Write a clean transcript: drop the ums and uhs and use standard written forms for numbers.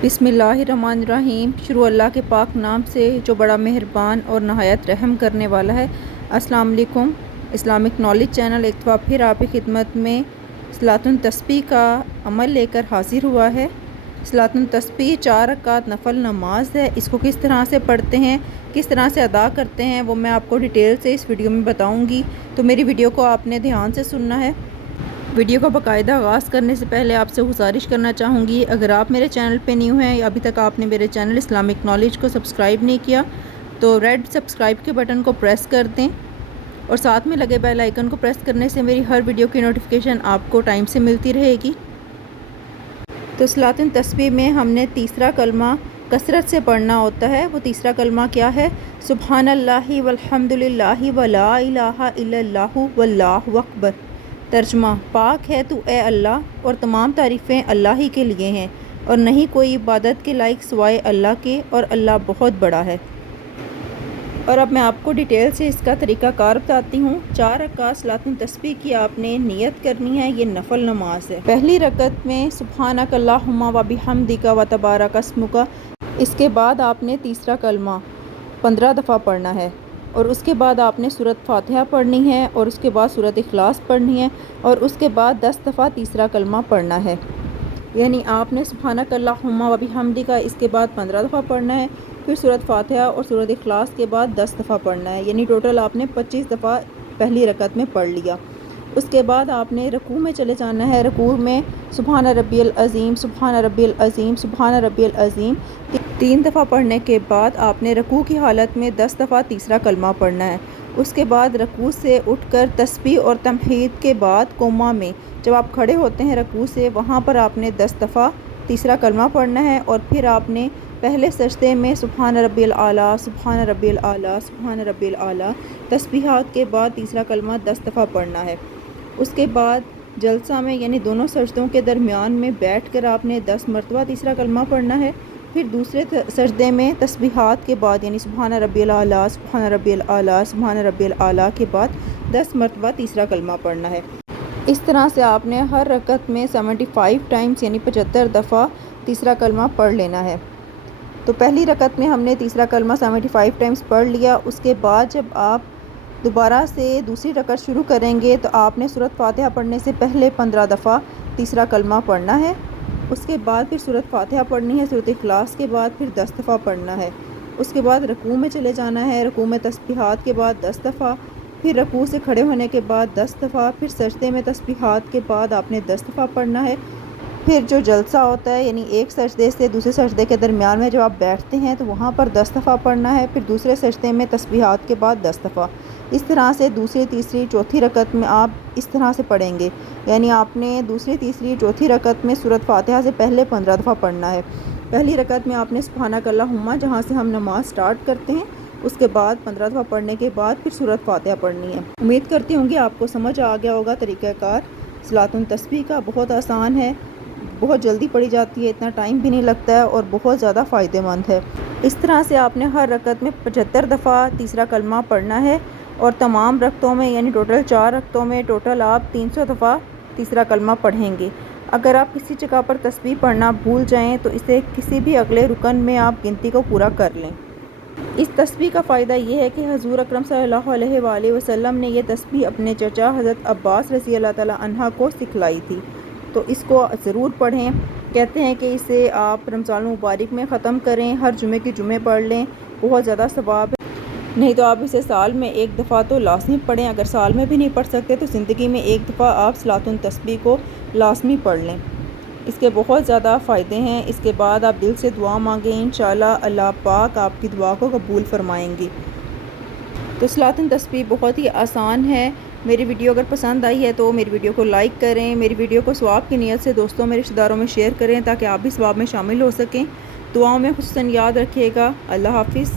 बिस्मिल्लाहिर्रहमानिर्रहीम। शुरू अल्लाह के पाक नाम से जो बड़ा मेहरबान और नहायत रहम करने वाला है। अस्सलाम वालेकुम। इस्लामिक नॉलेज चैनल एक दफ़ा फिर आपकी खिदमत में सलातुन तस्बीह का अमल लेकर हाजिर हुआ है। सलातुन तस्बीह 4 रकात नफल नमाज है। इसको किस तरह से पढ़ते हैं, किस तरह से अदा करते हैं, वो मैं आपको डिटेल से इस वीडियो में बताऊंगी। तो मेरी वीडियो को आपने ध्यान से सुनना है। वीडियो को बाकायदा आगाज़ करने से पहले आपसे गुजारिश करना चाहूँगी, अगर आप मेरे चैनल पे न्यू हैं या अभी तक आपने मेरे चैनल इस्लामिक नॉलेज को सब्सक्राइब नहीं किया तो रेड सब्सक्राइब के बटन को प्रेस कर दें और साथ में लगे बेल आइकन को प्रेस करने से मेरी हर वीडियो की नोटिफिकेशन आपको टाइम से मिलती रहेगी। तो सलातुन तस्बीह में हमने तीसरा कलमा कसरत से पढ़ना होता है। वो तीसरा कलमा क्या है? सुब्हानल्लाहि वल्हम्दुलिल्लाहि वला इलाहा इल्लल्लाहु वल्लाहु अकबर। तर्जुमा: पाक है तू ए अल्लाह और तमाम तारीफ़ें अल्लाह ही के लिए हैं और नहीं कोई इबादत के लायक सिवाय अल्लाह के और अल्लाह बहुत बड़ा है। और अब मैं आपको डिटेल से इसका तरीक़ाकार बताती हूँ। 4 रकात सलातुन तस्बीह की आपने नियत करनी है। ये नफल नमाज है। पहली रकत में सुब्हानक अल्लाहुम्मा व बिहम्दिका व तबारक अस्मुका। इसके बाद आपने तीसरा कलमा 15 दफ़ा पढ़ना है और उसके बाद आपने सूरत फातिहा पढ़नी है और उसके बाद सूरत इखलास पढ़नी है और उसके बाद 10 दफ़ा तीसरा कलमा पढ़ना है। यानी आपने सुब्हानक अल्लाहुम्मा व बिहम्दिका इसके बाद 15 दफ़ा पढ़ना है, फिर सूरत फातिहा और सूरत इखलास के बाद 10 दफ़ा पढ़ना है। यानी टोटल आपने 25 दफ़ा पहली रकत में पढ़ लिया। उसके बाद आपने रकू में चले जाना है। रकू में सुब्हान रब्बियल अज़ीम, सुब्हान रब्बियल अज़ीम, सुब्हान रब्बियल अज़ीम 3 दफ़ा पढ़ने के बाद आपने रकू की हालत में 10 दफ़ा तीसरा कलमा पढ़ना है। उसके बाद रकू से उठकर तस्बीह और तमहीद के बाद कोमा में जब आप खड़े होते हैं रकू से, वहाँ पर आपने 10 दफ़ा तीसरा कलमा पढ़ना है और फिर आपने पहले सजदे में सुब्हान रब्बियल आला, सुब्हान रब्बियल आला, सुब्हान रब्बियल आला तस्बीहात के बाद तीसरा कलमा 10 दफ़ा पढ़ना है। उसके बाद जलसा में यानी दोनों सजदों के दरमियान में बैठकर आपने 10 मरतबा तीसरा कलमा पढ़ना है। फिर दूसरे सजदे में तस्बीहात के बाद यानी सुब्हान रब्बियल आला, सुब्हान रब्बियल आला, सुब्हान रब्बियल आला के बाद 10 मरतबा तीसरा कलमा पढ़ना है। इस तरह से आपने हर रकत में 75 टाइम्स यानी 75 दफ़ा तीसरा कलमा पढ़ लेना है। तो पहली रकत में हमने तीसरा कलमा 75 टाइम्स पढ़ लिया। उसके बाद जब आप दोबारा से दूसरी रकत शुरू करेंगे तो आपने सूरत फातिहा पढ़ने से पहले 15 दफ़ा तीसरा कलमा पढ़ना है। उसके बाद फिर सूरत फातिहा पढ़नी है। सूरत इखलास के बाद फिर 10 दफ़ा पढ़ना है। उसके बाद रकू में चले जाना है। रकू में तस्बीहात के बाद 10 दफ़ा, फिर रकू से खड़े होने के बाद 10 दफ़ा, फिर सजदे में तस्बीहात के बाद आपने 10 दफ़ा पढ़ना है। फिर जो जलसा होता है यानी एक सजदे से दूसरे सजदे के दरमियान में जब आप बैठते हैं तो वहाँ पर 10 दफ़ा पढ़ना है। फिर दूसरे सजदे में तस्बीहात के बाद 10 दफ़ा। इस तरह से दूसरी, तीसरी, चौथी रकत में आप इस तरह से पढ़ेंगे। यानी आपने दूसरी, तीसरी, चौथी रकत में सूरत फातिहा से पहले 15 दफ़ा पढ़ना है। पहली रकत में आपने सुब्हानक अल्लाहुम्मा जहाँ से हम नमाज स्टार्ट करते हैं उसके बाद 15 दफ़ा पढ़ने के बाद फिर सूरत फातिहा पढ़नी है। उम्मीद करती हूँ कि आपको समझ आ गया होगा तरीक़ाकार सलातुन तस्बीह का। बहुत आसान है, बहुत जल्दी पढ़ी जाती है, इतना टाइम भी नहीं लगता है और बहुत ज़्यादा फ़ायदेमंद है। इस तरह से आपने हर रकत में 75 दफ़ा तीसरा कलमा पढ़ना है और तमाम रकतों में यानी टोटल 4 रकतों में टोटल आप 300 दफ़ा तीसरा कलमा पढ़ेंगे। अगर आप किसी जगह पर तस्बीह पढ़ना भूल जाएँ तो इसे किसी भी अगले रुकन में आप गिनती को पूरा कर लें। इस तस्बीह का फ़ायदा ये है कि हज़ूर अकरम सल्लल्लाहु अलैहि वसल्लम ने यह तस्बीह अपने चचा हज़रत अब्बास रज़ी अल्लाह ताला अन्हा को सिखलाई थी। तो इसको ज़रूर पढ़ें। कहते हैं कि इसे आप रमज़ान मुबारक में ख़त्म करें, हर जुमे की जुमे पढ़ लें, बहुत ज़्यादा सवाब है। नहीं तो आप इसे साल में एक दफ़ा तो लाज़मी पढ़ें। अगर साल में भी नहीं पढ़ सकते तो ज़िंदगी में एक दफ़ा आप सलातुन तस्बीह को लाज़मी पढ़ लें। इसके बहुत ज़्यादा फ़ायदे हैं। इसके बाद आप दिल से दुआ मांगें, इंशाअल्लाह अल्लाह पाक आपकी दुआ को कबूल फरमाएंगे। तो सलातुन तस्बीह बहुत ही आसान है। मेरी वीडियो अगर पसंद आई है तो मेरी वीडियो को लाइक करें। मेरी वीडियो को सवाब की नीयत से दोस्तों में, रिश्तेदारों में शेयर करें ताकि आप भी सवाब में शामिल हो सकें। दुआओं में खुसूसन याद रखिएगा। अल्लाह हाफ़िज़।